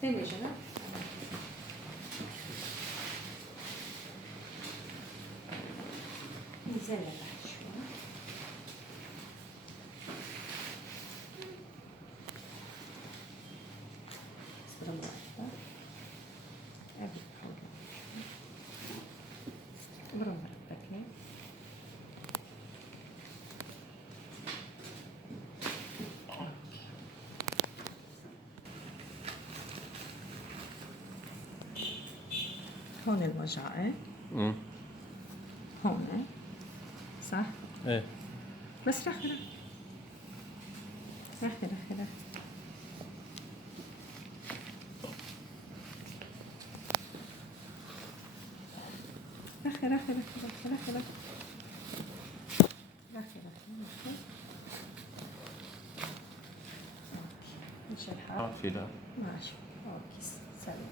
تاني يا جنى. نزل تحت شوي. اصبر الله أكبر. أبي حول مرة مرة هون الوجع ايه؟ هون ايه؟ صح؟ ايه بس رخي رخي رخي رخي رخي رخي رخي رخي رخي رخي رخي رخي رخي. مش الحال؟ في لا ماشي. اوكي سلام.